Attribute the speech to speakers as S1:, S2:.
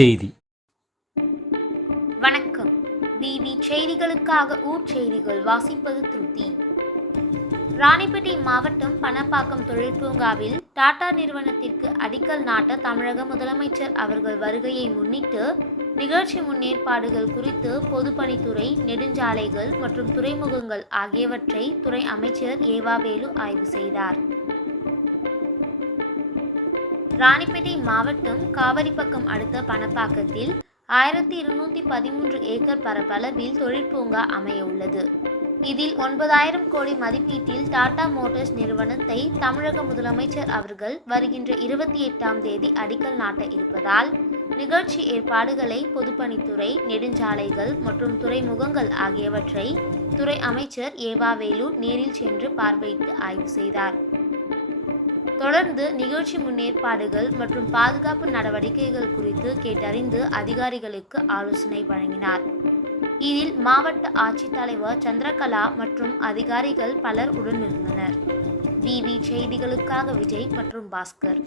S1: செய்தி.
S2: வணக்கம். விவி செய்திகளுக்காக ஊர் செய்திகள் வாசிப்பது திருப்தி. ராணிப்பேட்டை மாவட்டம் பணப்பாக்கம் தொழிற்பூங்காவில் டாடா நிறுவனத்திற்கு அடிக்கல் நாட்ட தமிழக முதலமைச்சர் அவர்கள் வருகையை முன்னிட்டு நிகழ்ச்சி முன்னேற்பாடுகள் குறித்து பொதுப்பணித்துறை நெடுஞ்சாலைகள் மற்றும் துறைமுகங்கள் ஆகியவற்றை துறை அமைச்சர் ஏவாவேலு ஆய்வு செய்தார். ராணிப்பேட்டை மாவட்டம் காவிரிப்பக்கம் அடுத்த பணப்பாக்கத்தில் ஆயிரத்தி இருநூத்தி பதிமூன்று ஏக்கர் பரப்பளவில் தொழிற்பூங்கா அமைய உள்ளது இதில் ஒன்பதாயிரம் கோடி மதிப்பீட்டில் டாடா மோட்டார்ஸ் நிறுவனத்தை தமிழக முதலமைச்சர் அவர்கள் வருகின்ற இருபத்தி எட்டாம் தேதி அடிக்கல் நாட்ட இருப்பதால் நிகழ்ச்சி ஏற்பாடுகளை பொதுப்பணித்துறை நெடுஞ்சாலைகள் மற்றும் துறைமுகங்கள் ஆகியவற்றை துறை அமைச்சர் ஏவாவேலு நேரில் சென்று பார்வையிட்டு ஆய்வு செய்தார். தொடர்ந்து நிகழ்ச்சி முன்னேற்பாடுகள் மற்றும் பாதுகாப்பு நடவடிக்கைகள் குறித்து கேட்டறிந்து அதிகாரிகளுக்கு ஆலோசனை வழங்கினார். இதில் மாவட்ட ஆட்சித்தலைவர் சந்திரகலா மற்றும் அதிகாரிகள் பலர் உடனிருந்தனர். டிவி செய்திகளுக்காக விஜய் மற்றும் பாஸ்கர்.